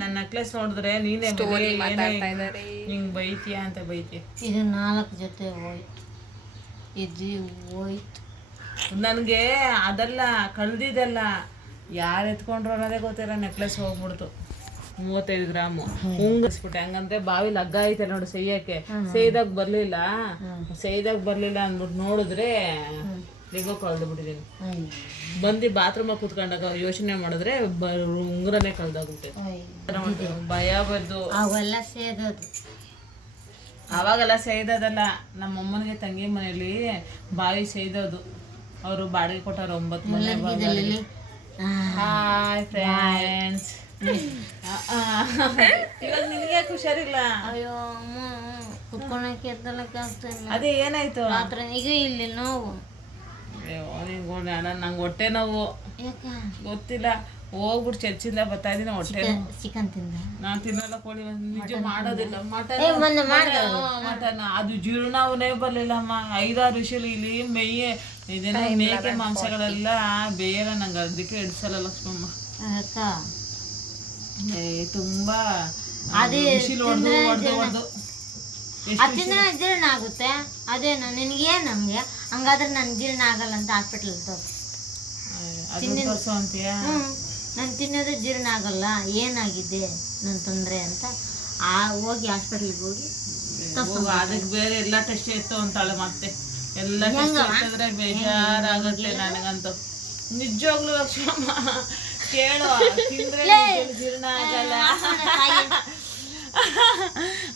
ನನ್ನ ನೆಕ್ಲೆಸ್ ನೋಡಿದ್ರೆ ನೀನೇ ಹಿಂಗ್ ಬೈತೀಯ ಅಂತ ಬೈತೀಯ. ಇದು 4 ಜೊತೆ ಹೋಯ್ತು, ಇದು ಹೋಯ್ತು. ನನಗೆ ಅದೆಲ್ಲ ಕಳ್ದಿದ್ದೆಲ್ಲ ಯಾರು ಎತ್ಕೊಂಡ್ರು ಅನ್ನೋದೇ ಗೊತ್ತಿಲ್ಲ. ನೆಕ್ಲೆಸ್ ಹೋಗ್ಬಿಡ್ತು 35 ಗ್ರಾಮು ಉಂಗಿಸ್ಬಿಟ್ಟೆ. ಹಂಗಂದ್ರೆ ಬಾವಿಲಿ ಹಗ್ಗ ಐತೆ ನೋಡಿ ಸೈಯಕ್ಕೆ, ಸೈದಾಗ ಬರ್ಲಿಲ್ಲ ಅಂದ್ಬಿಟ್ಟು ನೋಡಿದ್ರೆ ಈಗ ಕಳ್ದು ಬಿಟ್ಟಿದ್ದೀನಿ. ಬಂದು ಬಾತ್ರೂಮಲ್ಲಿ ಕೂತ್ಕೊಂಡಾಗ ಯೋಚನೆ ಮಾಡಿದ್ರೆ ಉಂಗುರನೇ ಕಳ್ದೋಗ್ಬಿಟ್ಟೆ. ಭಯ ಬಂದು ಅವಾಗೆಲ್ಲ ಸೇದೋದಲ್ಲ. ನಮ್ಮಮ್ಮನಿಗೆ ತಂಗಿ ಮನೆಯಲ್ಲಿ ಬಾವಿ ಸೇದೋದು. ಅವರು ಬಾಡಿಗೆ ಕೊಟ್ಟಾರ 9 ಮನೆ. ಹಾಯ್ ಫ್ರೆಂಡ್ಸ್, ಇವಾಗ ನಿನಗೆ ಹುಷಾರಿಲ್ಲ. ಅಯ್ಯೋ ಕುತ್ಕೊಳಕ್ಕೆ ಎದ್ದಲಕ್ಕೆ ಆಗ್ತಿಲ್ಲ. ಅದೇ ಏನಾಯ್ತು? ಮಾತ್ರ ಈಗ ಇಲ್ಲಿ ನೋವು. ನಂಗೆ ಹೊಟ್ಟೆ ನೋವು ಗೊತ್ತಿಲ್ಲ. ಹೋಗ್ಬಿಟ್ಟು ಚರ್ಚಿಂದ ಬರ್ತಾ ಇದೀನಿ. ಹೊಟ್ಟೆ ಚಿಕನ್ ತಿಂದ ನಾನು ತಿನ್ನಲ್ಲ ಕೋಳಿ, ನಿಜ ಮಾಡೋದಿಲ್ಲ. ಮಟನ್ ಅದು ಜೀರ್ಣವೇ ಬರ್ಲಿಲ್ಲಮ್ಮ. 5-6 ವಿಷಲು ಇಲ್ಲಿ ಮೇಯೆ ಇದೇನೋ ಮೇಕೆ ಮಾಂಸಗಳೆಲ್ಲ ಬೇರೆ. ನಂಗೆ ಅದಕ್ಕೆ ಹಿಡ್ಸಲ್ಲ ಲಕ್ಷ್ಮಮ್ಮ. ತುಂಬಾ ತಿಂದ್ರೆ ಜೀರ್ಣ ಆಗುತ್ತೆ. ಅದೇನು ನಿನಗೆ ನಮ್ಗೆ ಹಂಗಾದ್ರೆ ನನ್ ಜೀರ್ಣ ಆಗಲ್ಲ ಅಂತ ಹಾಸ್ಪಿಟ್ಲ್ ನಾನು ತಿನ್ನೋದು ಜೀರ್ಣ ಆಗಲ್ಲ, ಏನಾಗಿದೆ ನನ್ನ ತೊಂದರೆ ಅಂತ ಹೋಗಿ ಹಾಸ್ಪಿಟ್ಲಿಗೆ ಹೋಗಿ ಅದಕ್ಕೆ ಬೇರೆ ಎಲ್ಲ ಟೆಸ್ಟ್ ಇತ್ತು ಅಂತಾಳೆ. ಮತ್ತೆ ಎಲ್ಲ ಟೆಸ್ಟ್ ಇಟ್ಟಿದ್ರೆ ಬೇಜಾರಾಗುತ್ತೆ ನನಗಂತೂ. ನಿಜವಾಗ್ಲೂ ಲಕ್ಷ್ಮಮ್ಮ ಕೇಳು, ತಿಂದ್ರೆ ಜೀರ್ಣ ಆಗಲ್ಲ.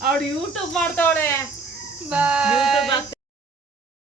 ಅವಳು ಯೂಟ್ಯೂಬ್ ಮಾಡ್ತಾವಳೆ.